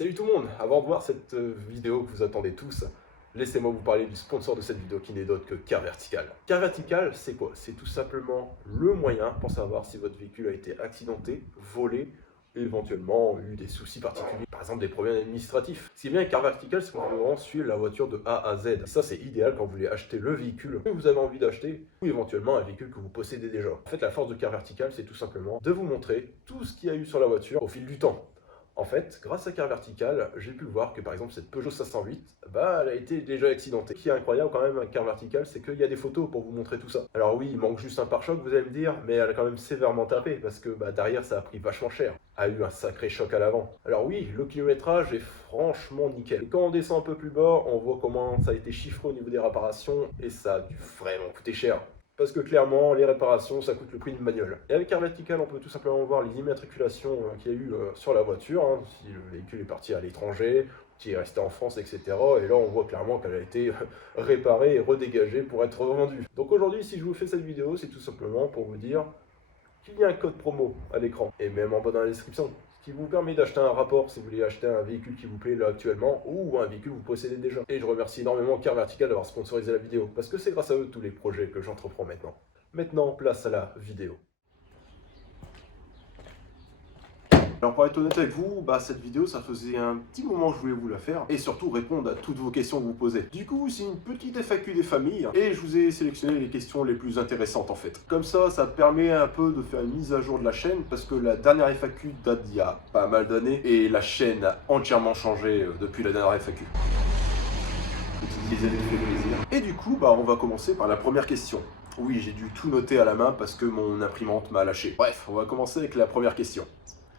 Salut tout le monde! Avant de voir cette vidéo que vous attendez tous, laissez-moi vous parler du sponsor de cette vidéo qui n'est d'autre que Car Vertical. Car Vertical, c'est quoi? C'est tout simplement le moyen pour savoir si votre véhicule a été accidenté, volé, et éventuellement eu des soucis particuliers, par exemple des problèmes administratifs. Ce qui est bien avec Car Vertical, c'est qu'on peut vraiment suivre la voiture de A à Z. Et ça, c'est idéal quand vous voulez acheter le véhicule que vous avez envie d'acheter, ou éventuellement un véhicule que vous possédez déjà. En fait, la force de Car Vertical, c'est tout simplement de vous montrer tout ce qu'il y a eu sur la voiture au fil du temps. En fait, grâce à Car Vertical, j'ai pu voir que par exemple cette Peugeot 508, elle a été déjà accidentée. Ce qui est incroyable quand même avec Car Vertical, c'est qu'il y a des photos pour vous montrer tout ça. Alors oui, il manque juste un pare-choc, vous allez me dire, mais elle a quand même sévèrement tapé, parce que derrière ça a pris vachement cher. A eu un sacré choc à l'avant. Alors oui, le kilométrage est franchement nickel. Et quand on descend un peu plus bas, on voit comment ça a été chiffré au niveau des réparations, et ça a dû vraiment coûter cher. Parce que clairement, les réparations, ça coûte le prix d'une bagnole. Et avec Car Vertical, on peut tout simplement voir les immatriculations qu'il y a eu sur la voiture, si le véhicule est parti à l'étranger, qui est resté en France, etc. Et là, on voit clairement qu'elle a été réparée et redégagée pour être revendue. Donc aujourd'hui, si je vous fais cette vidéo, c'est tout simplement pour vous dire qu'il y a un code promo à l'écran, et même en bas dans la description, ce qui vous permet d'acheter un rapport si vous voulez acheter un véhicule qui vous plaît là actuellement, ou un véhicule que vous possédez déjà. Et je remercie énormément Car Vertical d'avoir sponsorisé la vidéo, parce que c'est grâce à eux tous les projets que j'entreprends maintenant. Maintenant, place à la vidéo. Alors pour être honnête avec vous, cette vidéo ça faisait un petit moment que je voulais vous la faire et surtout répondre à toutes vos questions que vous posez. Du coup c'est une petite FAQ des familles et je vous ai sélectionné les questions les plus intéressantes en fait. Comme ça permet un peu de faire une mise à jour de la chaîne parce que la dernière FAQ date d'il y a pas mal d'années et la chaîne a entièrement changé depuis la dernière FAQ. Et du coup on va commencer par la première question. Oui, j'ai dû tout noter à la main parce que mon imprimante m'a lâché. Bref, on va commencer avec la première question.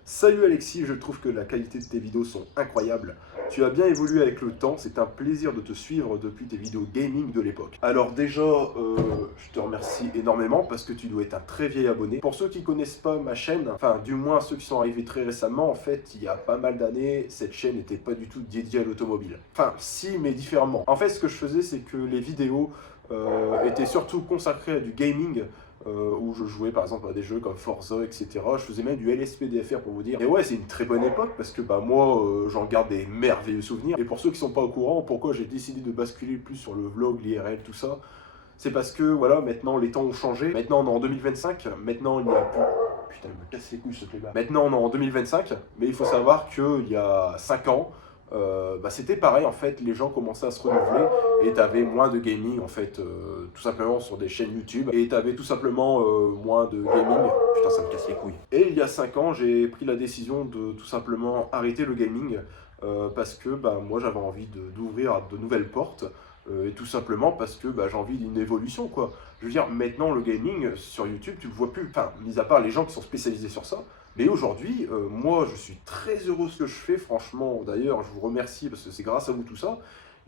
Salut Alexis, je trouve que la qualité de tes vidéos sont incroyables. Tu as bien évolué avec le temps, c'est un plaisir de te suivre depuis tes vidéos gaming de l'époque. Alors déjà, je te remercie énormément parce que tu dois être un très vieil abonné. Pour ceux qui ne connaissent pas ma chaîne, enfin du moins ceux qui sont arrivés très récemment, en fait, il y a pas mal d'années, cette chaîne n'était pas du tout dédiée à l'automobile. Enfin, si, mais différemment. En fait, ce que je faisais, c'est que les vidéos étaient surtout consacrées à du gaming, où je jouais par exemple à des jeux comme Forza, etc. Je faisais même du LSPDFR pour vous dire. Et ouais, c'est une très bonne époque parce que moi, j'en garde des merveilleux souvenirs. Et pour ceux qui sont pas au courant, pourquoi j'ai décidé de basculer plus sur le vlog, l'IRL, tout ça, c'est parce que voilà, maintenant les temps ont changé. Maintenant on est en 2025, maintenant il n'y a plus... Putain, il me casse les couilles ce truc-là. Maintenant on est en 2025, mais il faut savoir qu'il y a 5 ans, c'était pareil en fait, les gens commençaient à se renouveler et t'avais moins de gaming en fait, tout simplement sur des chaînes YouTube et t'avais tout simplement moins de gaming. Putain, ça me casse les couilles. Et il y a 5 ans, j'ai pris la décision de tout simplement arrêter le gaming parce que moi j'avais envie d'ouvrir de nouvelles portes. Et tout simplement parce que j'ai envie d'une évolution quoi. Je veux dire, maintenant le gaming sur YouTube, tu le vois plus, enfin, mis à part les gens qui sont spécialisés sur ça. Mais aujourd'hui, moi je suis très heureux de ce que je fais, franchement, d'ailleurs je vous remercie parce que c'est grâce à vous tout ça.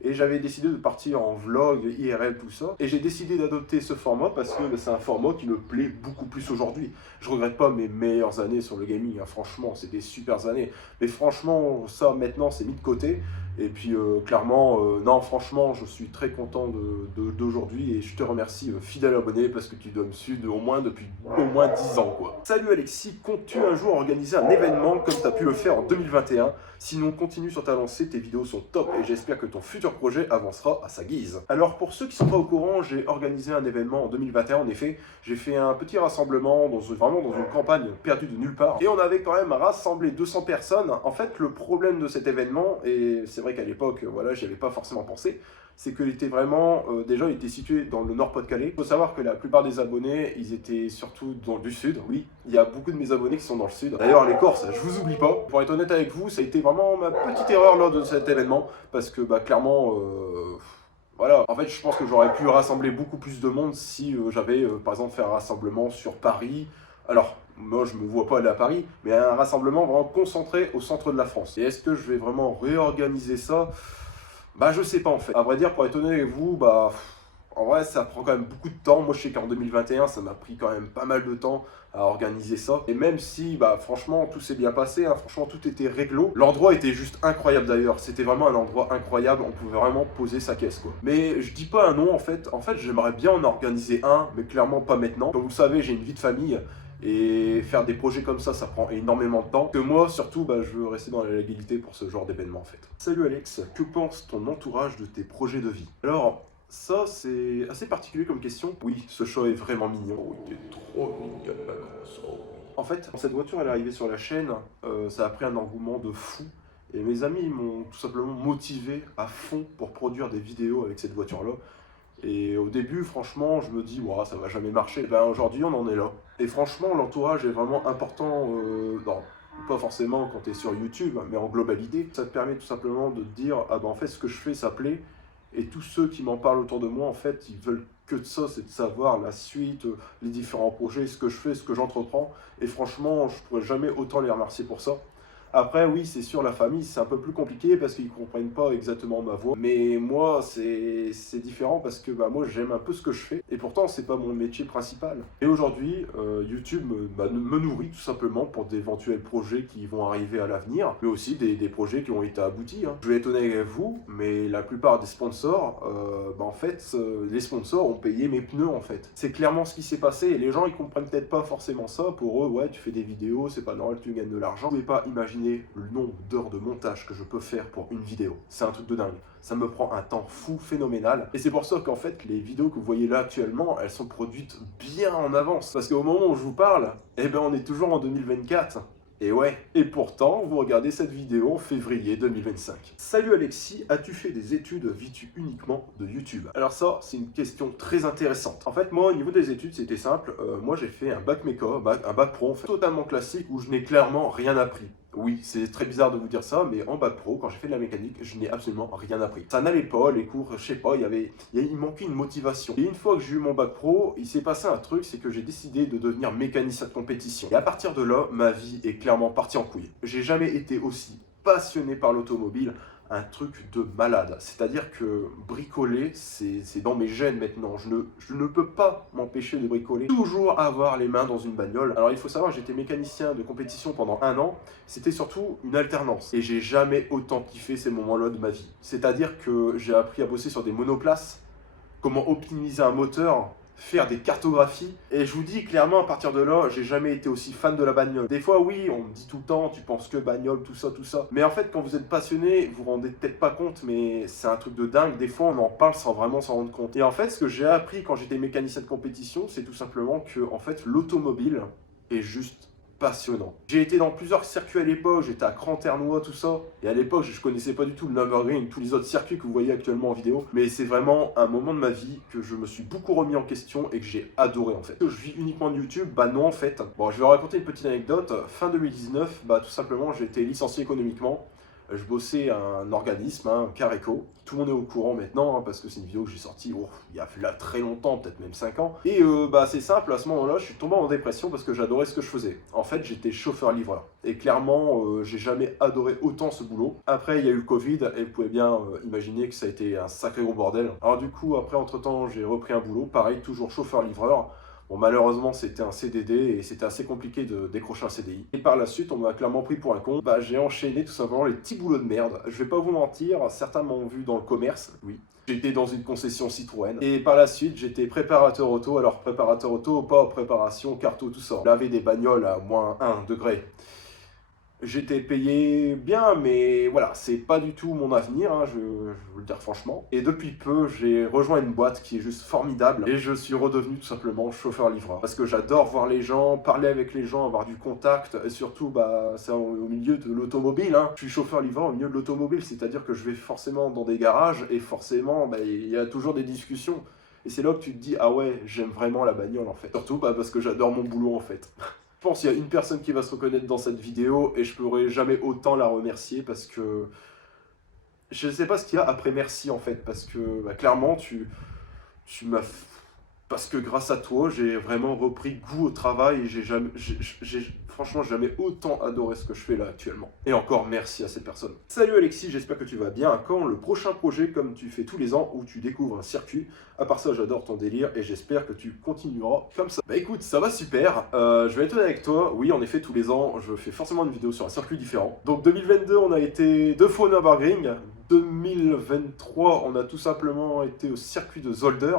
Et j'avais décidé de partir en vlog, IRL, tout ça. Et j'ai décidé d'adopter ce format parce que c'est un format qui me plaît beaucoup plus aujourd'hui. Je regrette pas mes meilleures années sur le gaming, franchement, c'est des super années. Mais franchement, ça maintenant c'est mis de côté. Et puis clairement, non franchement, je suis très content d'aujourd'hui et je te remercie fidèle abonné parce que tu dois me suivre au moins depuis au moins 10 ans quoi. Salut Alexis, comptes-tu un jour organiser un événement comme tu as pu le faire en 2021? Sinon continue sur ta lancée, tes vidéos sont top et j'espère que ton futur projet avancera à sa guise. Alors pour ceux qui ne sont pas au courant, j'ai organisé un événement en 2021 en effet. J'ai fait un petit rassemblement vraiment dans une campagne perdue de nulle part. Et on avait quand même rassemblé 200 personnes. En fait le problème de cet événement, et c'est vrai qu'à l'époque, voilà, j'y avais pas forcément pensé, c'est qu'il était vraiment, déjà il était situé dans le Nord-Pas-de-Calais. Il faut savoir que la plupart des abonnés, ils étaient surtout du sud, oui. Il y a beaucoup de mes abonnés qui sont dans le sud. D'ailleurs les Corses, je vous oublie pas. Pour être honnête avec vous, ça a été vraiment ma petite erreur lors de cet événement, parce que clairement... voilà, en fait je pense que j'aurais pu rassembler beaucoup plus de monde si j'avais par exemple fait un rassemblement sur Paris. Alors, moi je me vois pas aller à Paris, mais un rassemblement vraiment concentré au centre de la France. Et est-ce que je vais vraiment réorganiser ça? Je sais pas en fait. À vrai dire, pour être honnête avec vous, en vrai ça prend quand même beaucoup de temps. Moi je sais qu'en 2021 ça m'a pris quand même pas mal de temps à organiser ça. Et même si franchement tout s'est bien passé, franchement tout était réglo. L'endroit était juste incroyable d'ailleurs. C'était vraiment un endroit incroyable, on pouvait vraiment poser sa caisse quoi. Mais je dis pas un nom en fait. En fait j'aimerais bien en organiser un, mais clairement pas maintenant. Comme vous le savez, j'ai une vie de famille. Et faire des projets comme ça prend énormément de temps. Que moi, surtout, je veux rester dans la légalité pour ce genre d'événement en fait. Salut Alex, que pense ton entourage de tes projets de vie? Alors, ça c'est assez particulier comme question. Oui, ce chat est vraiment mignon. Oh, il est trop mignon, la grosse. Oh. En fait, quand cette voiture elle est arrivée sur la chaîne, ça a pris un engouement de fou. Et mes amis m'ont tout simplement motivé à fond pour produire des vidéos avec cette voiture-là. Et au début, franchement, je me dis, ouah, ça va jamais marcher. Ben aujourd'hui, on en est là. Et franchement, l'entourage est vraiment important, non, pas forcément quand tu es sur YouTube, mais en globalité. Ça te permet tout simplement de te dire, ah ben en fait, ce que je fais, ça plaît. Et tous ceux qui m'en parlent autour de moi, en fait, ils veulent que de ça, c'est de savoir la suite, les différents projets, ce que je fais, ce que j'entreprends. Et franchement, je pourrais jamais autant les remercier pour ça. Après, oui, c'est sûr, la famille, c'est un peu plus compliqué parce qu'ils ne comprennent pas exactement ma voix. Mais moi, c'est différent parce que moi, j'aime un peu ce que je fais. Et pourtant, c'est pas mon métier principal. Et aujourd'hui, YouTube me nourrit tout simplement pour d'éventuels projets qui vont arriver à l'avenir, mais aussi des projets qui ont été aboutis. Je vais être honnête avec vous, mais la plupart des sponsors, en fait, les sponsors ont payé mes pneus, en fait. C'est clairement ce qui s'est passé. Et les gens, ils comprennent peut-être pas forcément ça. Pour eux, ouais, tu fais des vidéos, c'est pas normal que tu gagnes de l'argent. Vous pouvez pas imaginer le nombre d'heures de montage que je peux faire pour une vidéo. C'est un truc de dingue. Ça me prend un temps fou, phénoménal. Et c'est pour ça qu'en fait, les vidéos que vous voyez là actuellement, elles sont produites bien en avance. Parce qu'au moment où je vous parle, on est toujours en 2024. Et ouais, et pourtant, vous regardez cette vidéo en février 2025. Salut Alexis, as-tu fait des études, vis-tu uniquement de YouTube? Alors ça, c'est une question très intéressante. En fait, moi, au niveau des études, c'était simple. Moi, j'ai fait un bac méca, un bac pro, en fait, totalement classique, où je n'ai clairement rien appris. Oui, c'est très bizarre de vous dire ça, mais en bac pro, quand j'ai fait de la mécanique, je n'ai absolument rien appris. Ça n'allait pas, les cours, je sais pas, il manquait une motivation. Et une fois que j'ai eu mon bac pro, il s'est passé un truc, c'est que j'ai décidé de devenir mécanicien de compétition. Et à partir de là, ma vie est clairement partie en couille. J'ai jamais été aussi passionné par l'automobile, un truc de malade. C'est-à-dire que bricoler, c'est dans mes gènes maintenant. Je ne peux pas m'empêcher de bricoler. Toujours avoir les mains dans une bagnole. Alors il faut savoir, j'étais mécanicien de compétition pendant 1 an. C'était surtout une alternance. Et j'ai jamais autant kiffé ces moments-là de ma vie. C'est-à-dire que j'ai appris à bosser sur des monoplaces, comment optimiser un moteur, faire des cartographies. Et je vous dis clairement, à partir de là, j'ai jamais été aussi fan de la bagnole. Des fois, oui, on me dit tout le temps, tu penses que bagnole, tout ça, tout ça. Mais en fait, quand vous êtes passionné, vous vous rendez peut-être pas compte, mais c'est un truc de dingue. Des fois, on en parle sans vraiment s'en rendre compte. Et en fait, ce que j'ai appris quand j'étais mécanicien de compétition, c'est tout simplement que, en fait, l'automobile est juste passionnant. J'ai été dans plusieurs circuits à l'époque, j'étais à Cran-Ternois, tout ça. Et à l'époque, je connaissais pas du tout le Nürburgring, tous les autres circuits que vous voyez actuellement en vidéo. Mais c'est vraiment un moment de ma vie que je me suis beaucoup remis en question et que j'ai adoré en fait. Je vis uniquement de YouTube, non en fait. Bon, je vais vous raconter une petite anecdote. Fin 2019, tout simplement, j'ai été licencié économiquement. Je bossais à un organisme, Careco. Tout le monde est au courant maintenant, parce que c'est une vidéo que j'ai sortie il y a là très longtemps, peut-être même 5 ans. Et c'est simple, à ce moment-là, je suis tombé en dépression parce que j'adorais ce que je faisais. En fait, j'étais chauffeur-livreur. Et clairement, j'ai jamais adoré autant ce boulot. Après, il y a eu le Covid, et vous pouvez bien imaginer que ça a été un sacré gros bordel. Alors du coup, après, entre-temps, j'ai repris un boulot, pareil, toujours chauffeur-livreur. Bon, malheureusement, c'était un CDD et c'était assez compliqué de décrocher un CDI. Et par la suite, on m'a clairement pris pour un con. J'ai enchaîné tout simplement les petits boulots de merde. Je vais pas vous mentir, certains m'ont vu dans le commerce, oui. J'étais dans une concession Citroën. Et par la suite, j'étais préparateur auto. Alors, préparateur auto, pas préparation, carto, tout ça. Laver des bagnoles à moins 1 degré. J'étais payé bien, mais voilà, c'est pas du tout mon avenir, je vous le dire franchement. Et depuis peu, j'ai rejoint une boîte qui est juste formidable et je suis redevenu tout simplement chauffeur-livreur. Parce que j'adore voir les gens, parler avec les gens, avoir du contact et surtout, c'est au milieu de l'automobile. Je suis chauffeur-livreur au milieu de l'automobile, c'est-à-dire que je vais forcément dans des garages et forcément, il y a toujours des discussions. Et c'est là que tu te dis, ah ouais, j'aime vraiment la bagnole en fait. Surtout parce que j'adore mon boulot en fait. Je pense qu'il y a une personne qui va se reconnaître dans cette vidéo et je pourrai jamais autant la remercier parce que je ne sais pas ce qu'il y a après merci en fait, parce que clairement tu m'as, parce que grâce à toi j'ai vraiment repris goût au travail et j'ai franchement jamais autant adoré ce que je fais là actuellement. Et encore merci à cette personne. Salut Alexis, j'espère que tu vas bien. Quand le prochain projet comme tu fais tous les ans où tu découvres un circuit? À part ça, j'adore ton délire et j'espère que tu continueras comme ça. Écoute, ça va super. Je vais être honnête avec toi. Oui, en effet, tous les ans, je fais forcément une vidéo sur un circuit différent. Donc 2022, on a été 2 fois au Nürburgring. 2023, on a tout simplement été au circuit de Zolder.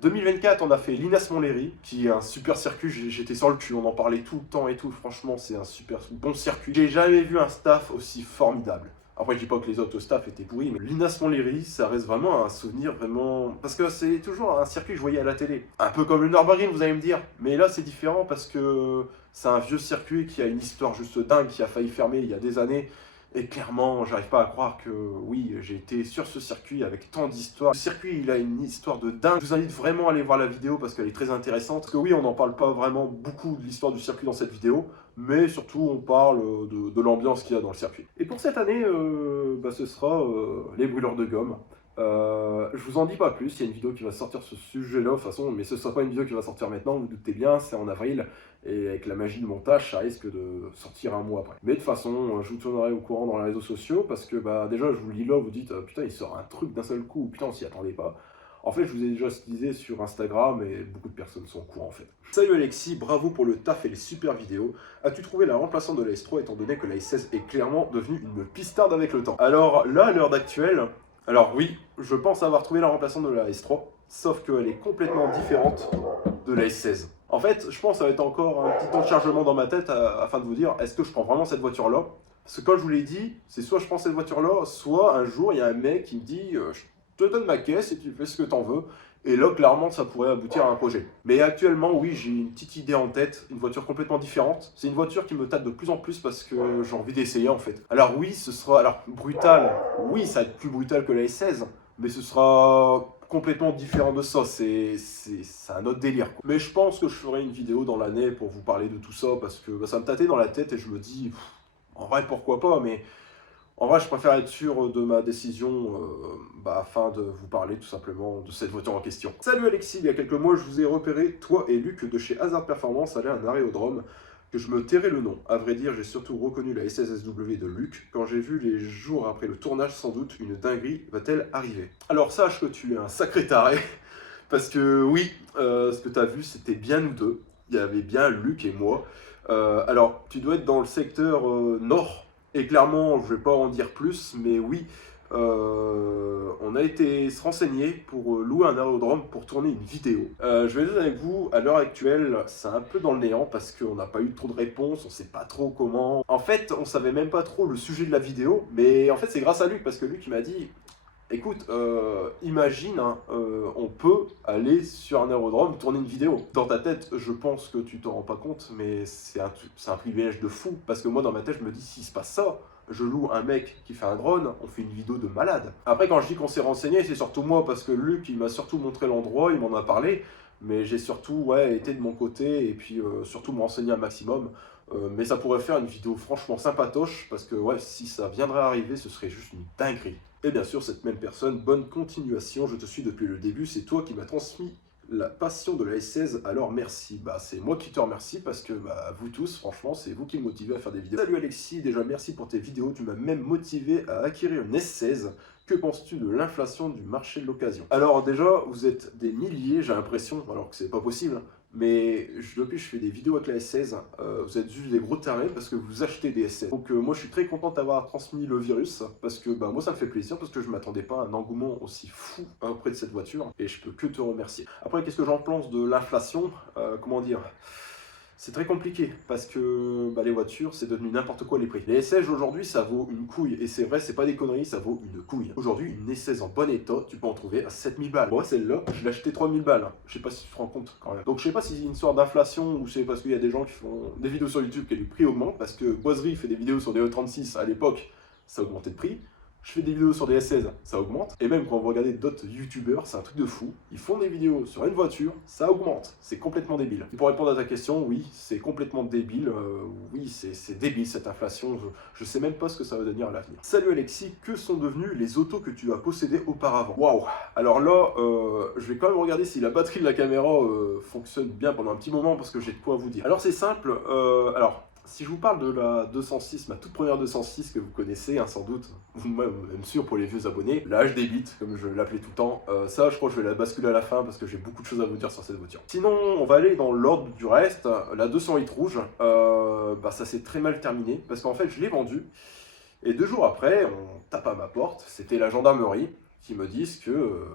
2024, on a fait l'Inas Montlhéry, qui est un super circuit, j'étais sur le cul, on en parlait tout le temps et tout, franchement c'est un super bon circuit. J'ai jamais vu un staff aussi formidable. Après je dis pas que les autres staffs étaient pourris, mais l'Inas Montlhéry, ça reste vraiment un souvenir vraiment... Parce que c'est toujours un circuit que je voyais à la télé. Un peu comme le Nürburgring, vous allez me dire. Mais là c'est différent parce que c'est un vieux circuit qui a une histoire juste dingue, qui a failli fermer il y a des années. Et clairement, j'arrive pas à croire que, oui, j'ai été sur ce circuit avec tant d'histoires. Ce circuit, il a une histoire de dingue. Je vous invite vraiment à aller voir la vidéo parce qu'elle est très intéressante. Parce que oui, on n'en parle pas vraiment beaucoup de l'histoire du circuit dans cette vidéo, mais surtout, on parle de l'ambiance qu'il y a dans le circuit. Et pour cette année, ce sera les brûleurs de gomme. Je vous en dis pas plus, il y a une vidéo qui va sortir sur ce sujet-là, de toute façon, mais ce sera pas une vidéo qui va sortir maintenant, vous, vous doutez bien, c'est en avril, et avec la magie du montage, ça risque de sortir un mois après. Mais de toute façon, je vous tiendrai au courant dans les réseaux sociaux, parce que déjà, je vous lis là, vous dites, putain, il sort un truc d'un seul coup, putain, on s'y attendait pas. En fait, je vous ai déjà teasé sur Instagram, et beaucoup de personnes sont au courant, en fait. Salut Alexis, bravo pour le taf et les super vidéos. As-tu trouvé la remplaçante de la S3, étant donné que la S16 est clairement devenue une pistarde avec le temps? Alors là, à l'heure d'actuelle, alors oui, je pense avoir trouvé la remplaçante de la S3, sauf qu'elle est complètement différente de la S16. En fait, je pense que ça va être encore un petit temps de chargement dans ma tête afin de vous dire, est-ce que je prends vraiment cette voiture-là? Parce que comme je vous l'ai dit, c'est soit je prends cette voiture-là, soit un jour, il y a un mec qui me dit, je te donne ma caisse et tu fais ce que t'en veux. Et là, clairement, ça pourrait aboutir à un projet. Mais actuellement, oui, j'ai une petite idée en tête, une voiture complètement différente. C'est une voiture qui me tâte de plus en plus parce que j'ai envie d'essayer, en fait. Alors oui, ce sera... Alors, brutal, oui, ça va être plus brutal que la S16, mais ce sera complètement différent de ça. C'est un autre délire, quoi. Mais je pense que je ferai une vidéo dans l'année pour vous parler de tout ça parce que ça me tâtait dans la tête et je me dis, en vrai, pourquoi pas, mais... En vrai, je préfère être sûr de ma décision afin de vous parler tout simplement de cette voiture en question. Salut Alexis, il y a quelques mois, je vous ai repéré, toi et Luc, de chez Hazard Performance, aller à un aérodrome que je me tairai le nom. À vrai dire, j'ai surtout reconnu la SSSW de Luc quand j'ai vu les jours après le tournage, sans doute, une dinguerie va-t-elle arriver. Alors sache que tu es un sacré taré, parce que oui, ce que tu as vu, c'était bien nous deux. Il y avait bien Luc et moi. Alors, tu dois être dans le secteur nord. Et clairement, je ne vais pas en dire plus, mais oui, on a été se renseigner pour louer un aérodrome pour tourner une vidéo. Je vais être avec vous, à l'heure actuelle, c'est un peu dans le néant parce qu'on n'a pas eu trop de réponses, on ne sait pas trop comment. En fait, on savait même pas trop le sujet de la vidéo, mais en fait, c'est grâce à Luc, parce que Luc, il m'a dit... Écoute, imagine, hein, on peut aller sur un aérodrome tourner une vidéo. Dans ta tête, je pense que tu t'en rends pas compte, mais c'est un privilège de fou. Parce que moi, dans ma tête, je me dis, s'il se passe ça, je loue un mec qui fait un drone, on fait une vidéo de malade. Après, quand je dis qu'on s'est renseigné, c'est surtout moi, parce que Luc, il m'a surtout montré l'endroit, il m'en a parlé. Mais j'ai surtout été de mon côté, et puis surtout me renseigner un maximum. Mais ça pourrait faire une vidéo franchement sympatoche, parce que si ça viendrait à arriver, ce serait juste une dinguerie. Et bien sûr, cette même personne, bonne continuation, je te suis depuis le début, c'est toi qui m'as transmis la passion de la S16, alors merci. C'est moi qui te remercie parce que vous tous, franchement, c'est vous qui me motivez à faire des vidéos. Salut Alexis, déjà merci pour tes vidéos, tu m'as même motivé à acquérir une S16. Que penses-tu de l'inflation du marché de l'occasion? Alors déjà, vous êtes des milliers, j'ai l'impression, alors que c'est pas possible, mais depuis que je fais des vidéos avec la S16, vous êtes juste des gros tarés parce que vous achetez des S16. Donc moi je suis très content d'avoir transmis le virus parce que moi ça me fait plaisir parce que je m'attendais pas à un engouement aussi fou auprès de cette voiture et je peux que te remercier. Après qu'est-ce que j'en pense de l'inflation? Comment dire? C'est très compliqué parce que les voitures, c'est devenu n'importe quoi les prix. Les S16 aujourd'hui, ça vaut une couille. Et c'est vrai, c'est pas des conneries, ça vaut une couille. Aujourd'hui, une S16 en bon état, tu peux en trouver à 7000 balles. Moi, celle-là, je l'ai achetée 3000 balles. Je sais pas si tu te rends compte quand même. Donc, je sais pas si c'est une sorte d'inflation ou c'est parce qu'il y a des gens qui font des vidéos sur YouTube que le prix augmente. Parce que Boiserie fait des vidéos sur des E36 à l'époque, ça augmentait de prix. Je fais des vidéos sur des S16, ça augmente. Et même quand vous regardez d'autres youtubeurs, c'est un truc de fou. Ils font des vidéos sur une voiture, ça augmente. C'est complètement débile. Et pour répondre à ta question, oui, c'est complètement débile. Oui, c'est débile cette inflation. Je sais même pas ce que ça va devenir à l'avenir. Salut Alexis, que sont devenus les autos que tu as possédés auparavant? Waouh! Alors là, je vais quand même regarder si la batterie de la caméra fonctionne bien pendant un petit moment parce que j'ai de quoi vous dire. Alors c'est simple, si je vous parle de la 206, ma toute première 206 que vous connaissez, sans doute, même sûr pour les vieux abonnés, la HD Beat, comme je l'appelais tout le temps, ça je crois que je vais la basculer à la fin parce que j'ai beaucoup de choses à vous dire sur cette voiture. Sinon, on va aller dans l'ordre du reste, la 208 rouge, ça s'est très mal terminé parce qu'en fait je l'ai vendue et 2 jours après, on tape à ma porte, c'était la gendarmerie qui me disent que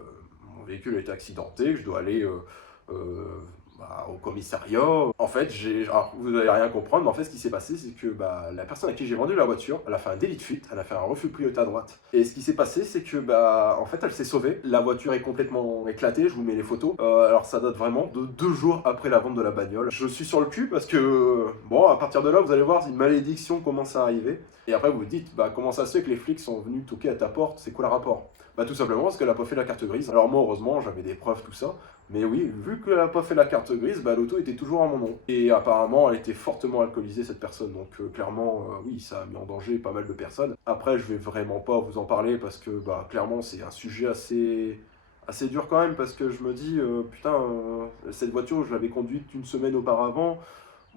mon véhicule a été accidenté, que je dois aller au commissariat. En fait, alors, vous n'allez rien comprendre, mais en fait, ce qui s'est passé, c'est que la personne à qui j'ai vendu la voiture, elle a fait un délit de fuite, elle a fait un refus de priorité à droite. Et ce qui s'est passé, c'est que, en fait, elle s'est sauvée. La voiture est complètement éclatée, je vous mets les photos. Alors, ça date vraiment de 2 jours après la vente de la bagnole. Je suis sur le cul parce que, bon, à partir de là, vous allez voir, une malédiction commence à arriver. Et après, vous vous dites, comment ça se fait que les flics sont venus toquer à ta porte? C'est quoi le rapport? Tout simplement parce qu'elle a pas fait la carte grise. Alors moi, heureusement, j'avais des preuves, tout ça. Mais oui, vu qu'elle n'a pas fait la carte grise, l'auto était toujours à mon nom. Et apparemment, elle était fortement alcoolisée, cette personne. Donc clairement, oui, ça a mis en danger pas mal de personnes. Après, je vais vraiment pas vous en parler parce que clairement, c'est un sujet assez dur quand même. Parce que je me dis, putain, cette voiture, je l'avais conduite une semaine auparavant.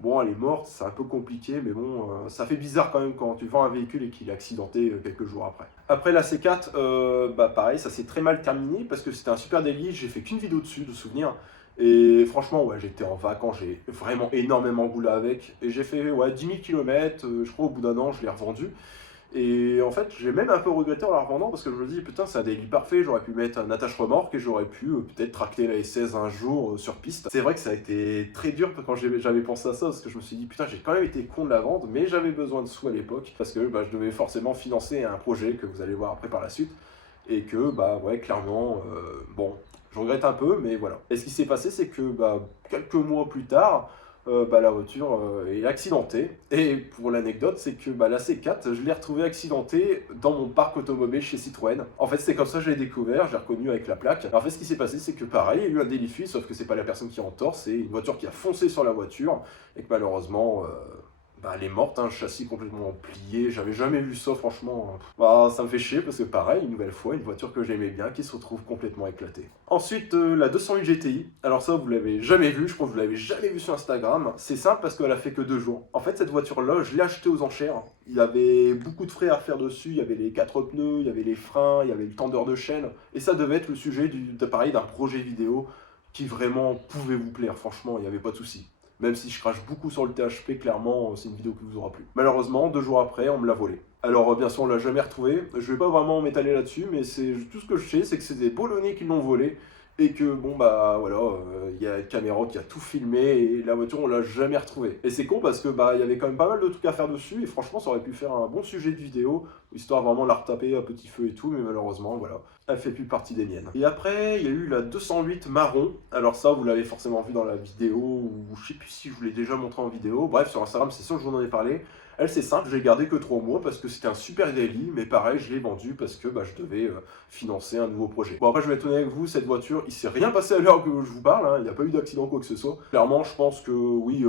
Bon, elle est morte, c'est un peu compliqué, mais bon, ça fait bizarre quand même quand tu vends un véhicule et qu'il est accidenté quelques jours après. Après la C4, pareil, ça s'est très mal terminé parce que c'était un super délit, j'ai fait qu'une vidéo dessus, de souvenirs. Et franchement, ouais, j'étais en vacances, j'ai vraiment énormément roulé avec. Et j'ai fait 10 000 km, je crois au bout d'un an, je l'ai revendu. Et en fait, j'ai même un peu regretté en la revendant parce que je me dis, putain, c'est un délit parfait, j'aurais pu mettre un attache-remorque et j'aurais pu peut-être tracter la S16 un jour sur piste. C'est vrai que ça a été très dur quand j'avais pensé à ça parce que je me suis dit, putain, j'ai quand même été con de la vendre, mais j'avais besoin de sous à l'époque parce que je devais forcément financer un projet que vous allez voir après par la suite. Et que, ouais, clairement, bon, je regrette un peu, mais voilà. Et ce qui s'est passé, c'est que quelques mois plus tard, la voiture est accidentée. Et pour l'anecdote, c'est que la C4, je l'ai retrouvée accidentée dans mon parc automobile chez Citroën. En fait, c'est comme ça que je l'ai découvert, je l'ai reconnu avec la plaque. Alors, en fait, ce qui s'est passé, c'est que pareil, il y a eu un délit de fuite, sauf que c'est pas la personne qui est en tort, c'est une voiture qui a foncé sur la voiture et que malheureusement, elle est morte, un châssis complètement plié, j'avais jamais vu ça franchement. Ça me fait chier parce que pareil, une nouvelle fois, une voiture que j'aimais bien qui se retrouve complètement éclatée. Ensuite, la 208 GTI, alors ça vous l'avez jamais vu, je crois que vous l'avez jamais vu sur Instagram. C'est simple parce qu'elle a fait que 2 jours. En fait, cette voiture-là, je l'ai achetée aux enchères. Il y avait beaucoup de frais à faire dessus, il y avait les 4 pneus, il y avait les freins, il y avait le tendeur de chaîne. Et ça devait être le sujet d'un projet vidéo qui vraiment pouvait vous plaire, franchement, il n'y avait pas de souci. Même si je crache beaucoup sur le THP, clairement, c'est une vidéo qui vous aura plu. Malheureusement, 2 jours après, on me l'a volé. Alors, bien sûr, on l'a jamais retrouvé. Je vais pas vraiment m'étaler là-dessus, mais tout ce que je sais, c'est que c'est des Polonais qui l'ont volé. Et que, voilà, il y a une caméra qui a tout filmé et la voiture, on l'a jamais retrouvée. Et c'est con parce que, il y avait quand même pas mal de trucs à faire dessus. Et franchement, ça aurait pu faire un bon sujet de vidéo, histoire vraiment de la retaper à petit feu et tout. Mais malheureusement, voilà, elle fait plus partie des miennes. Et après, il y a eu la 208 marron. Alors ça, vous l'avez forcément vu dans la vidéo, ou je sais plus si je vous l'ai déjà montré en vidéo. Bref, sur Instagram, c'est sûr que je vous en ai parlé. Elle, c'est simple, j'ai gardé que 3 mois parce que c'était un super daily, mais pareil, je l'ai vendu parce que je devais financer un nouveau projet. Bon, après, je vais être honnête avec vous, cette voiture, il s'est rien passé à l'heure que je vous parle, hein, il n'y a pas eu d'accident quoi que ce soit. Clairement, je pense que oui,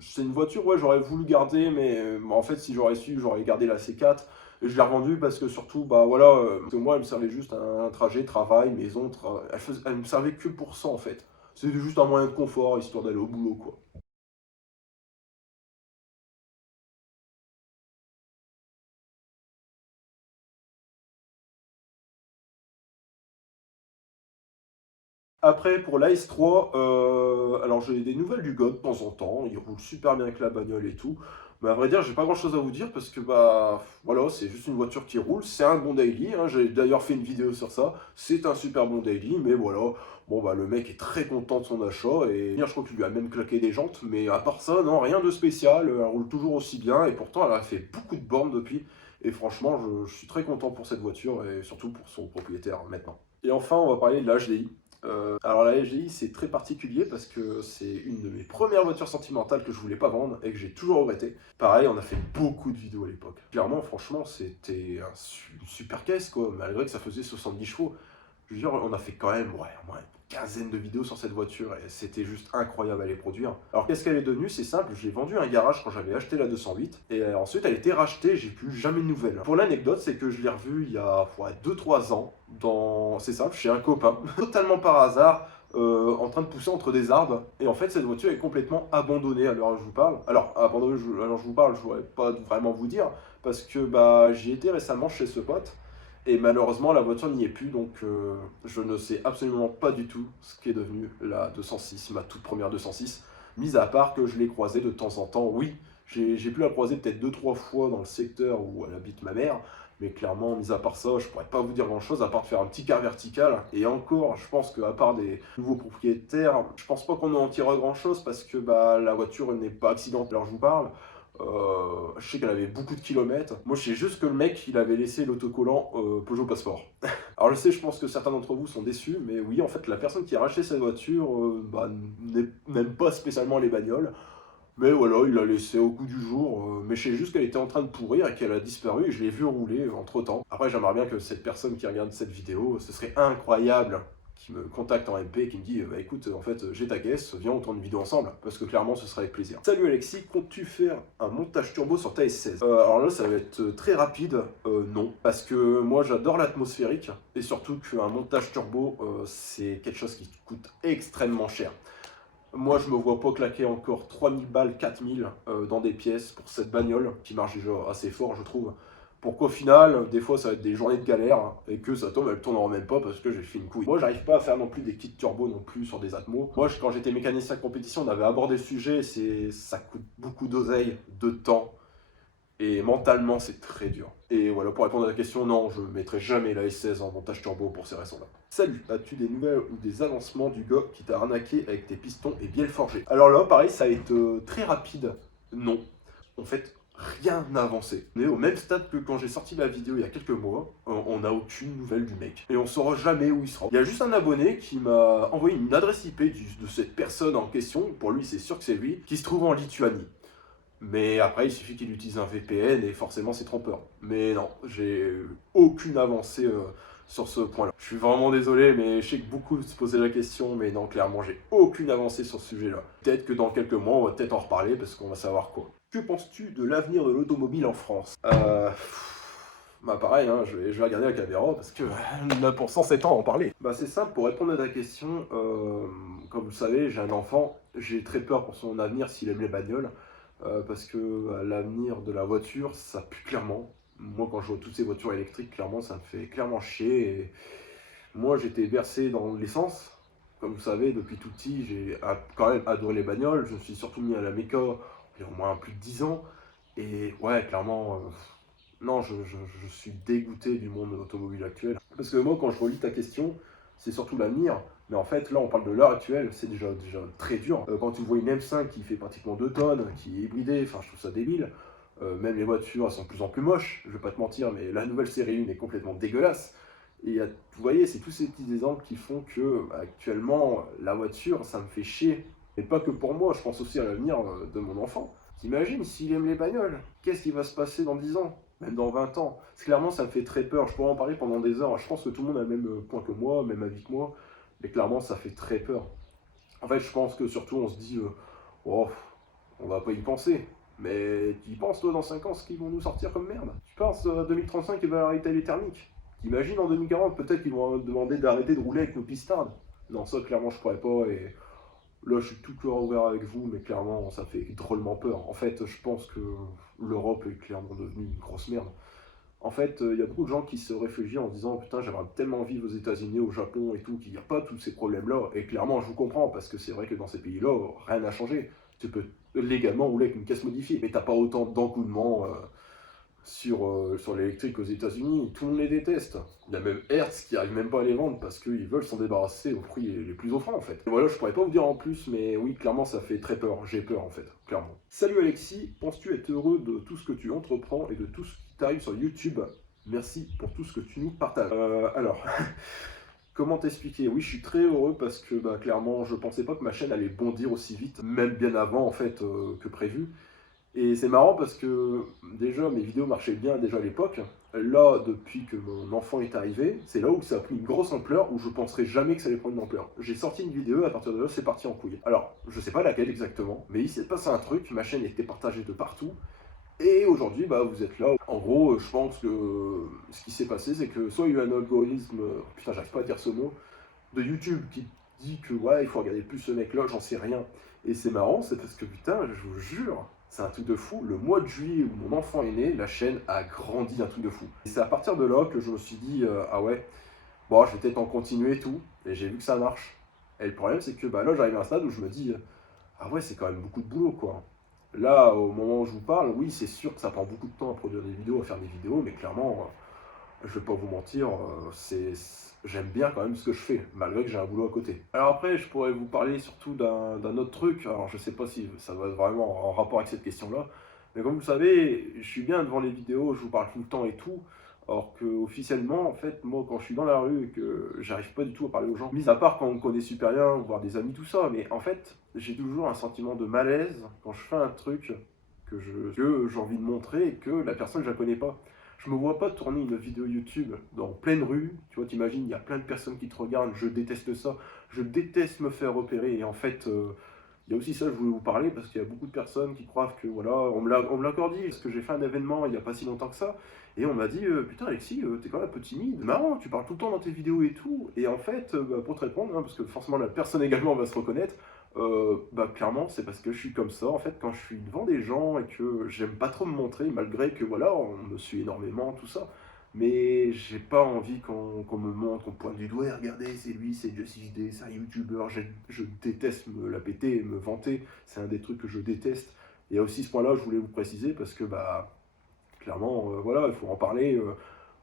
c'est une voiture, ouais, j'aurais voulu garder, mais en fait, si j'aurais su, j'aurais gardé la C4. Et je l'ai revendue parce que surtout, voilà, parce que moi, elle me servait juste un trajet, travail, maison, elle me servait que pour ça en fait. C'était juste un moyen de confort, histoire d'aller au boulot, quoi. Après, pour l'AS3, alors j'ai des nouvelles du gars de temps en temps, il roule super bien avec la bagnole et tout. Mais à vrai dire, j'ai pas grand chose à vous dire parce que voilà, c'est juste une voiture qui roule, c'est un bon daily, hein, j'ai d'ailleurs fait une vidéo sur ça, c'est un super bon daily, mais voilà, bon le mec est très content de son achat et je crois qu'il lui a même claqué des jantes, mais à part ça, non, rien de spécial, elle roule toujours aussi bien et pourtant elle a fait beaucoup de bornes depuis. Et franchement, je suis très content pour cette voiture et surtout pour son propriétaire maintenant. Et enfin, on va parler de la HDI. Alors la FGI c'est très particulier parce que c'est une de mes premières voitures sentimentales que je voulais pas vendre et que j'ai toujours regretté. Pareil, on a fait beaucoup de vidéos à l'époque. Clairement, franchement, c'était une super caisse quoi, malgré que ça faisait 70 chevaux. Je veux dire, on a fait quand même au moins une quinzaine de vidéos sur cette voiture et c'était juste incroyable à les produire. Alors qu'est-ce qu'elle est devenue? C'est simple, je l'ai vendue à un garage quand j'avais acheté la 208 et ensuite elle a été rachetée, j'ai plus jamais de nouvelles. Pour l'anecdote, c'est que je l'ai revue il y a 2-3 ans, c'est simple, chez un copain, totalement par hasard, en train de pousser entre des arbres. Et en fait, cette voiture est complètement abandonnée à l'heure où je vous parle. Alors, abandonnée à l'heure où je vous parle, je ne pourrais pas vraiment vous dire, parce que j'y étais récemment chez ce pote. Et malheureusement, la voiture n'y est plus, donc je ne sais absolument pas du tout ce qu'est devenu la 206, ma toute première 206. Mis à part que je l'ai croisée de temps en temps, oui, j'ai pu la croiser peut-être 2-3 fois dans le secteur où elle habite ma mère, Mais clairement, mis à part ça, je pourrais pas vous dire grand chose à part de faire un petit quart vertical. Et encore, je pense qu'à part des nouveaux propriétaires, je pense pas qu'on en tirera grand chose parce que bah, la voiture n'est pas accidentelle. Alors je vous parle, je sais qu'elle avait beaucoup de kilomètres. Moi, je sais juste que le mec, il avait laissé l'autocollant Peugeot Passeport. Alors je sais, je pense que certains d'entre vous sont déçus, mais oui, en fait, la personne qui a racheté cette voiture bah, n'aime pas spécialement les bagnoles. Mais voilà, il l'a laissé au goût du jour. Mais je sais juste qu'elle était en train de pourrir et qu'elle a disparu et je l'ai vu rouler entre temps. Après, j'aimerais bien que cette personne qui regarde cette vidéo, ce serait incroyable, qui me contacte en MP et qui me dit bah écoute, en fait, j'ai ta caisse, viens, on tourne une vidéo ensemble. Parce que clairement, ce serait avec plaisir. Salut Alexis, comptes-tu faire un montage turbo sur ta S16 Alors là, ça va être très rapide. Non. Parce que moi, j'adore l'atmosphérique. Et surtout qu'un montage turbo, c'est quelque chose qui coûte extrêmement cher. Moi, je me vois pas claquer encore 3000 balles, 4000 dans des pièces pour cette bagnole qui marche déjà assez fort, je trouve. Pour qu'au final, des fois, ça va être des journées de galère et que ça tombe, elle tournera même pas parce que j'ai fait une couille. Moi, j'arrive pas à faire non plus des kits turbo non plus sur des Atmos. Moi, quand j'étais mécanicien de compétition, on avait abordé le sujet, ça coûte beaucoup d'oseille, de temps. Et mentalement, c'est très dur. Et voilà, pour répondre à la question, non, je ne mettrai jamais la S16 en montage turbo pour ces raisons-là. Salut, as-tu des nouvelles ou des avancements du gars qui t'a arnaqué avec tes pistons et bielles forgées? Alors là, pareil, ça va être très rapide. Non. En fait, rien n'a avancé. On est au même stade que quand j'ai sorti la vidéo il y a quelques mois. On n'a aucune nouvelle du mec. Et on ne saura jamais où il sera. Il y a juste un abonné qui m'a envoyé une adresse IP de cette personne en question. Pour lui, c'est sûr que c'est lui, qui se trouve en Lituanie. Mais après, il suffit qu'il utilise un VPN et forcément c'est trompeur. Mais non, j'ai aucune avancée sur ce point-là. Je suis vraiment désolé, mais je sais que beaucoup se posaient la question, mais non, clairement, j'ai aucune avancée sur ce sujet-là. Peut-être que dans quelques mois, on va peut-être en reparler parce qu'on va savoir quoi. Que penses-tu de l'avenir de l'automobile en France Bah pareil, hein, je vais regarder la caméra parce que 9% c'est temps à en parler. Bah c'est simple, pour répondre à ta question, comme vous le savez, j'ai un enfant, j'ai très peur pour son avenir s'il aime les bagnoles. Parce que l'avenir de la voiture, ça pue clairement. Moi, quand je vois toutes ces voitures électriques, clairement, ça me fait clairement chier. Et moi, j'étais bercé dans l'essence. Comme vous savez, depuis tout petit, j'ai quand même adoré les bagnoles. Je me suis surtout mis à la méca il y a au moins plus de 10 ans. Et ouais, clairement, non, je suis dégoûté du monde automobile actuel. Parce que moi, quand je relis ta question, c'est surtout l'avenir. Mais en fait, là, on parle de l'heure actuelle, c'est déjà très dur. Quand tu vois une M5 qui fait pratiquement 2 tonnes, qui est hybridée, enfin, je trouve ça débile. Même les voitures, elles sont de plus en plus moches, je vais pas te mentir, mais la nouvelle série 1 est complètement dégueulasse. Et vous voyez, c'est tous ces petits exemples qui font que, bah, actuellement, la voiture, ça me fait chier. Et pas que pour moi, je pense aussi à l'avenir de mon enfant. T'imagines, s'il aime les bagnoles, qu'est-ce qui va se passer dans 10 ans? Même dans 20 ans. Clairement, ça me fait très peur. Je pourrais en parler pendant des heures. Je pense que tout le monde a le même point que moi, même avis que moi. Mais clairement, ça fait très peur. En fait, je pense que surtout, on se dit, oh, on va pas y penser. Mais tu y penses, toi, dans 5 ans, ce qu'ils vont nous sortir comme merde? Tu penses, 2035, ils vont arrêter les thermiques? T'imagines, en 2040, peut-être qu'ils vont demander d'arrêter de rouler avec nos pistardes? Non, ça, clairement, je pourrais pas. Et là, je suis tout cœur ouvert avec vous, mais clairement, ça fait drôlement peur. En fait, je pense que l'Europe est clairement devenue une grosse merde. En fait, il y a beaucoup de gens qui se réfugient en se disant putain, j'aimerais tellement vivre aux États-Unis, au Japon et tout, qu'il n'y a pas tous ces problèmes-là. Et clairement, je vous comprends, parce que c'est vrai que dans ces pays-là, rien n'a changé. Tu peux légalement rouler avec une caisse modifiée, mais t'as pas autant d'engouement sur l'électrique aux États-Unis. Tout le monde les déteste. Il y a même Hertz qui arrive même pas à les vendre parce qu'ils veulent s'en débarrasser au prix les plus offrants en fait. Et voilà, je pourrais pas vous dire en plus, mais oui, clairement, ça fait très peur. J'ai peur en fait, clairement. Salut Alexis, penses-tu être heureux de tout ce que tu entreprends et de tout ce qui t'arrive sur YouTube? Merci pour tout ce que tu nous partages. Alors, comment t'expliquer? Oui, je suis très heureux parce que bah, clairement, je pensais pas que ma chaîne allait bondir aussi vite, même bien avant en fait que prévu. Et c'est marrant parce que déjà mes vidéos marchaient bien déjà à l'époque. Là, depuis que mon enfant est arrivé, c'est là où ça a pris une grosse ampleur, où je penserais jamais que ça allait prendre une ampleur. J'ai sorti une vidéo, à partir de là, c'est parti en couille. Alors, je sais pas laquelle exactement, mais il s'est passé un truc, ma chaîne était partagée de partout, et aujourd'hui, bah, vous êtes là. En gros, je pense que ce qui s'est passé, c'est que soit il y a eu un algorithme, putain, j'arrive pas à dire ce mot, de YouTube qui dit que ouais, il faut regarder plus ce mec-là, j'en sais rien. Et c'est marrant, c'est parce que putain, je vous jure, c'est un truc de fou. Le mois de juillet où mon enfant est né, la chaîne a grandi d'un truc de fou. Et c'est à partir de là que je me suis dit, ah ouais, bon, je vais peut-être en continuer et tout. Et j'ai vu que ça marche. Et le problème, c'est que bah, là, j'arrive à un stade où je me dis, ah ouais, c'est quand même beaucoup de boulot, quoi. Là, au moment où je vous parle, oui, c'est sûr que ça prend beaucoup de temps à produire des vidéos, à faire des vidéos, mais clairement, je vais pas vous mentir, j'aime bien quand même ce que je fais, malgré que j'ai un boulot à côté. Alors après, je pourrais vous parler surtout d'un autre truc, alors je sais pas si ça va être vraiment en rapport avec cette question-là, mais comme vous le savez, je suis bien devant les vidéos, je vous parle tout le temps et tout, alors que officiellement, en fait, moi quand je suis dans la rue et que j'arrive pas du tout à parler aux gens, mis à part quand on me connaît super bien, voire des amis, tout ça, mais en fait, j'ai toujours un sentiment de malaise quand je fais un truc que j'ai envie de montrer et que la personne, je la connais pas. Je me vois pas tourner une vidéo YouTube dans pleine rue, tu vois, t'imagines, il y a plein de personnes qui te regardent, je déteste ça, je déteste me faire repérer, et en fait, il y a aussi ça, je voulais vous parler, parce qu'il y a beaucoup de personnes qui croient que, voilà, on me l'a encore dit, parce que j'ai fait un événement il n'y a pas si longtemps que ça, et on m'a dit, putain Alexis, t'es quand même un peu timide, marrant, tu parles tout le temps dans tes vidéos et tout, et en fait, bah, pour te répondre, hein, parce que forcément la personne également va se reconnaître, bah clairement c'est parce que je suis comme ça, en fait, quand je suis devant des gens et que j'aime pas trop me montrer, malgré que, voilà, on me suit énormément, tout ça, mais j'ai pas envie qu'on me montre, qu'on me pointe du doigt, et regardez, c'est lui, c'est JustXD, c'est un youtubeur, je déteste me la péter, me vanter, c'est un des trucs que je déteste. Et aussi ce point-là, je voulais vous préciser, parce que, bah, clairement, voilà, il faut en parler.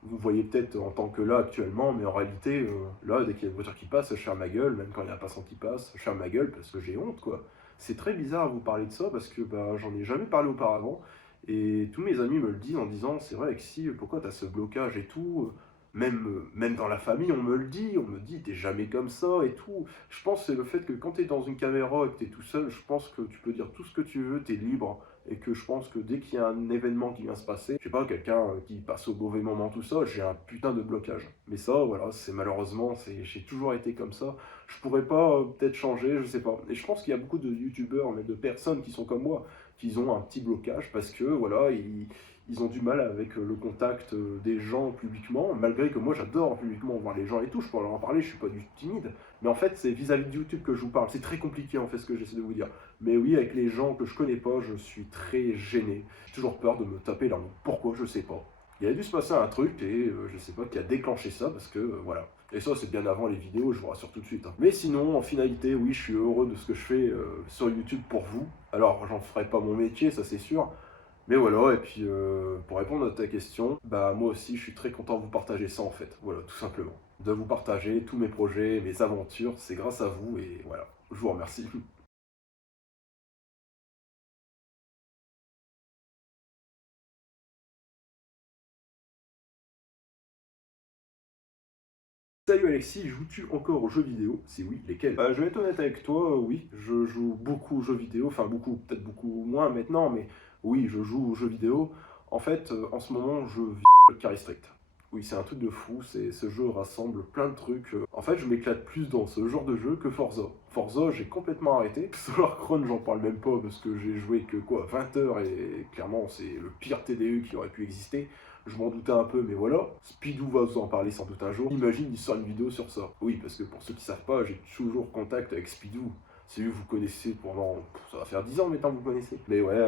Vous voyez peut-être en tant que là actuellement, mais en réalité, là, dès qu'il y a une voiture qui passe, je ferme ma gueule, même quand il y a un passant qui passe, je ferme ma gueule parce que j'ai honte, quoi. C'est très bizarre à vous parler de ça parce que bah, j'en ai jamais parlé auparavant. Et tous mes amis me le disent en disant, c'est vrai, Alexis, pourquoi tu as ce blocage et tout. Même dans la famille, on me dit, t'es jamais comme ça et tout. Je pense que c'est le fait que quand tu es dans une caméra et que tu es tout seul, je pense que tu peux dire tout ce que tu veux, tu es libre. Et que je pense que dès qu'il y a un événement qui vient se passer, je sais pas, quelqu'un qui passe au mauvais moment, tout ça, j'ai un putain de blocage. Mais ça, voilà, c'est malheureusement, j'ai toujours été comme ça. Je pourrais pas peut-être changer, je sais pas. Et je pense qu'il y a beaucoup de youtubeurs, mais de personnes qui sont comme moi, qui ont un petit blocage parce que, voilà, ils ont du mal avec le contact des gens publiquement, malgré que moi j'adore publiquement voir les gens et tout, je pourrais leur en parler, je suis pas du tout timide. Mais en fait, c'est vis-à-vis de YouTube que je vous parle. C'est très compliqué en fait ce que j'essaie de vous dire. Mais oui, avec les gens que je connais pas, je suis très gêné. J'ai toujours peur de me taper la honte. Pourquoi? Je sais pas. Il a dû se passer un truc et je sais pas qui a déclenché ça parce que voilà. Et ça, c'est bien avant les vidéos, je vous rassure tout de suite, hein. Mais sinon, en finalité, oui, je suis heureux de ce que je fais sur YouTube pour vous. Alors, j'en ferai pas mon métier, ça c'est sûr. Mais voilà, et puis pour répondre à ta question, bah moi aussi je suis très content de vous partager ça en fait, voilà, tout simplement. De vous partager tous mes projets, mes aventures, c'est grâce à vous et voilà, je vous remercie. Salut Alexis, joues-tu encore aux jeux vidéo? Si oui, lesquels? Je vais être honnête avec toi, oui, je joue beaucoup aux jeux vidéo, enfin beaucoup, peut-être beaucoup moins maintenant, mais oui, je joue aux jeux vidéo. En fait, en ce moment, je vis le Carry Strict. Oui, c'est un truc de fou, ce jeu rassemble plein de trucs. En fait, je m'éclate plus dans ce genre de jeu que Forza. Forza, j'ai complètement arrêté. Solarcron, j'en parle même pas parce que j'ai joué que quoi, 20 heures et clairement, c'est le pire TDE qui aurait pu exister. Je m'en doutais un peu, mais voilà. Speedoo va vous en parler sans doute un jour. Imagine, il sort une vidéo sur ça. Oui, parce que pour ceux qui savent pas, j'ai toujours contact avec Speedoo. C'est lui que vous connaissez pendant... Ça va faire 10 ans maintenant que vous connaissez. Mais ouais,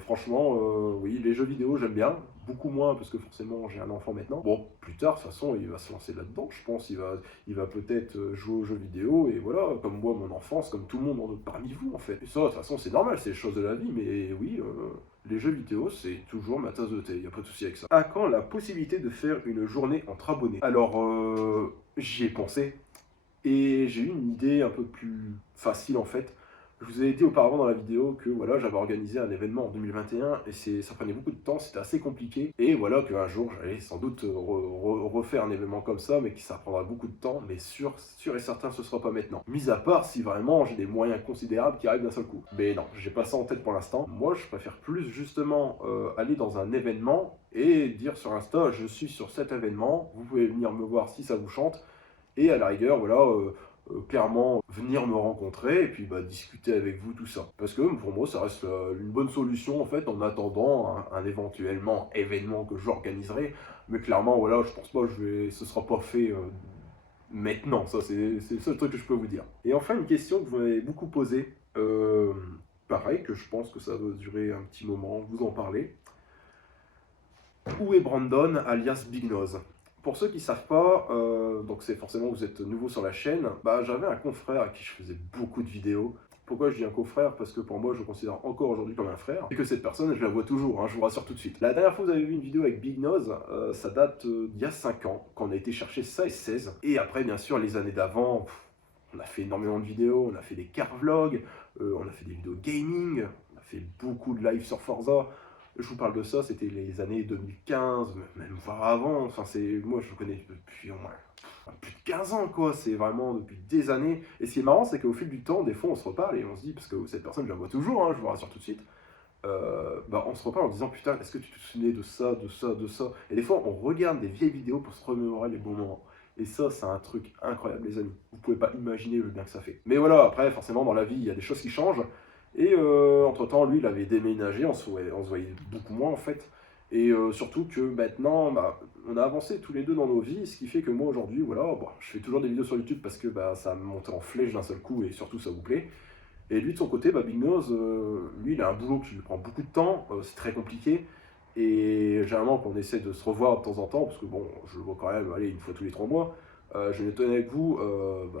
franchement, oui, les jeux vidéo, j'aime bien. Beaucoup moins, parce que forcément, j'ai un enfant maintenant. Bon, plus tard, de toute façon, il va se lancer là-dedans, je pense. Il va peut-être jouer aux jeux vidéo, et voilà, comme moi, mon enfance, comme tout le monde parmi vous, en fait. Et ça, de toute façon, c'est normal, c'est les choses de la vie, mais oui, les jeux vidéo, c'est toujours ma tasse de thé, il n'y a pas de souci avec ça. À quand la possibilité de faire une journée entre abonnés? Alors, j'y ai pensé, et j'ai eu une idée un peu plus facile en fait. Je vous ai dit auparavant dans la vidéo que voilà, j'avais organisé un événement en 2021 et ça prenait beaucoup de temps, c'était assez compliqué. Et voilà qu'un jour, j'allais sans doute refaire un événement comme ça, mais qui ça prendra beaucoup de temps, mais sûr et certain, ce sera pas maintenant. Mis à part si vraiment j'ai des moyens considérables qui arrivent d'un seul coup. Mais non, j'ai pas ça en tête pour l'instant. Moi, je préfère plus justement aller dans un événement et dire sur Insta, je suis sur cet événement, vous pouvez venir me voir si ça vous chante. Et à la rigueur, voilà, clairement venir me rencontrer et puis bah, discuter avec vous tout ça. Parce que pour moi, ça reste une bonne solution en fait en attendant un éventuellement événement que j'organiserai. Mais clairement, voilà, je pense pas que ce sera pas fait maintenant. Ça, c'est le seul truc que je peux vous dire. Et enfin, une question que vous m'avez beaucoup posée. Pareil, que je pense que ça va durer un petit moment, vous en parlez. Où est Brandon alias Big Nose? Pour ceux qui ne savent pas, donc c'est forcément vous êtes nouveau sur la chaîne, bah, j'avais un confrère à qui je faisais beaucoup de vidéos. Pourquoi je dis un confrère? Parce que pour moi, je le considère encore aujourd'hui comme un frère, et que cette personne, je la vois toujours, hein, je vous rassure tout de suite. La dernière fois que vous avez vu une vidéo avec Big Nose, ça date d'il y a 5 ans, quand on a été chercher ça et 16. Et après, bien sûr, les années d'avant, on a fait énormément de vidéos, on a fait des car vlogs, on a fait des vidéos gaming, on a fait beaucoup de live sur Forza. Je vous parle de ça, c'était les années 2015, même voire avant. Enfin, moi, je le connais depuis au moins plus de 15 ans, quoi. C'est vraiment depuis des années. Et ce qui est marrant, c'est qu'au fil du temps, des fois, on se reparle et on se dit, parce que cette personne, je la vois toujours, hein, je vous rassure tout de suite, on se reparle en disant, putain, est-ce que tu te souvenais de ça, de ça, de ça? Et des fois, on regarde des vieilles vidéos pour se remémorer les bons moments. Et ça, c'est un truc incroyable, les amis. Vous pouvez pas imaginer le bien que ça fait. Mais voilà, après, forcément, dans la vie, il y a des choses qui changent. Et entre-temps, lui, il avait déménagé, on se voyait beaucoup moins, en fait. Et surtout que maintenant, on a avancé tous les deux dans nos vies, ce qui fait que moi, aujourd'hui, voilà, je fais toujours des vidéos sur YouTube parce que ça a monté en flèche d'un seul coup, et surtout, ça vous plaît. Et lui, de son côté, Big Nose, lui, il a un boulot qui lui prend beaucoup de temps, c'est très compliqué. Et généralement, qu'on essaie de se revoir de temps en temps, parce que bon, je le vois quand même, allez, une fois tous les 3 mois, je vais être honnête avec vous,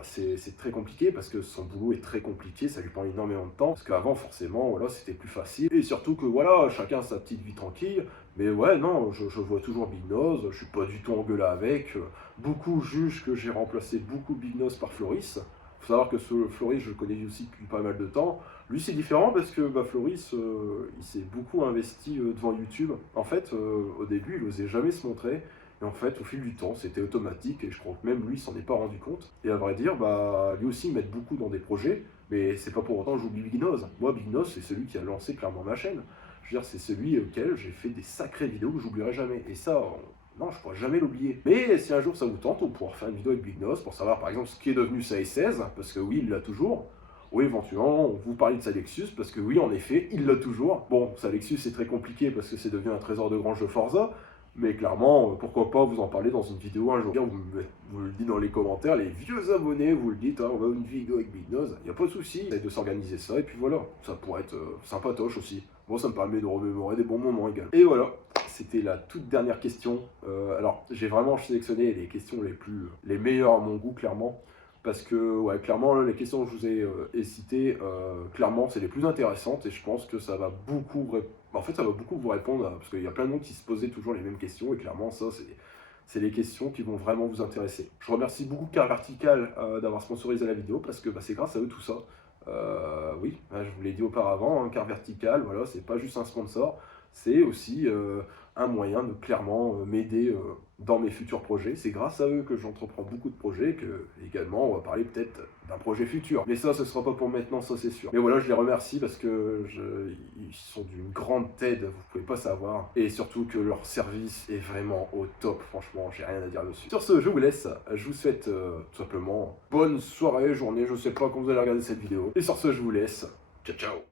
c'est très compliqué, parce que son boulot est très compliqué, ça lui prend énormément de temps, parce qu'avant, forcément, voilà, c'était plus facile. Et surtout que, voilà, chacun a sa petite vie tranquille, mais ouais, non, je vois toujours Big Nose, je suis pas du tout engueulé avec. Beaucoup jugent que j'ai remplacé beaucoup Big Nose par Floris. Il faut savoir que Floris, je le connais aussi depuis pas mal de temps. Lui, c'est différent parce que Floris, il s'est beaucoup investi devant YouTube. En fait, au début, il n'osait jamais se montrer. Et en fait, au fil du temps, c'était automatique. Et je crois que même lui, il s'en est pas rendu compte. Et à vrai dire, lui aussi, il m'aide beaucoup dans des projets. Mais c'est pas pour autant que j'oublie Big Nose. Moi, Big Nose, c'est celui qui a lancé clairement ma chaîne. Je veux dire, c'est celui auquel j'ai fait des sacrées vidéos que j'oublierai jamais. Et ça, non, je pourrais jamais l'oublier. Mais si un jour ça vous tente, on pourra faire une vidéo avec Big Nose pour savoir par exemple ce qui est devenu sa S16, parce que oui, il l'a toujours. Ou éventuellement, on vous parler de sa Lexus, parce que oui, en effet, il l'a toujours. Bon, sa Lexus, c'est très compliqué parce que c'est devenu un trésor de grange de Forza. Mais clairement, pourquoi pas vous en parler dans une vidéo un jour. Vous le dites dans les commentaires, les vieux abonnés, vous le dites, hein, on va une vidéo avec Big Nose, il n'y a pas de souci, essaye de s'organiser ça, et puis voilà, ça pourrait être sympatoche aussi. Bon, ça me permet de remémorer des bons moments également. Et voilà, c'était la toute dernière question. Alors, j'ai vraiment sélectionné les questions les meilleures à mon goût, clairement. Parce que, ouais, clairement, là, les questions que je vous ai citées, clairement, c'est les plus intéressantes et je pense que ça va beaucoup, ça va beaucoup vous répondre, parce qu'il y a plein de monde qui se posaient toujours les mêmes questions et clairement, ça, c'est les questions qui vont vraiment vous intéresser. Je remercie beaucoup Car Vertical d'avoir sponsorisé la vidéo parce que c'est grâce à eux tout ça. Oui, je vous l'ai dit auparavant, hein, Car Vertical, voilà, c'est pas juste un sponsor, c'est aussi un moyen de clairement m'aider dans mes futurs projets. C'est grâce à eux que j'entreprends beaucoup de projets, que également on va parler peut-être d'un projet futur. Mais ça, ce sera pas pour maintenant, ça c'est sûr. Mais voilà, je les remercie parce que ils sont d'une grande aide, vous pouvez pas savoir. Et surtout que leur service est vraiment au top, franchement, j'ai rien à dire dessus. Sur ce, je vous laisse, je vous souhaite tout simplement bonne soirée, journée, je sais pas quand vous allez regarder cette vidéo. Et sur ce, je vous laisse, ciao ciao.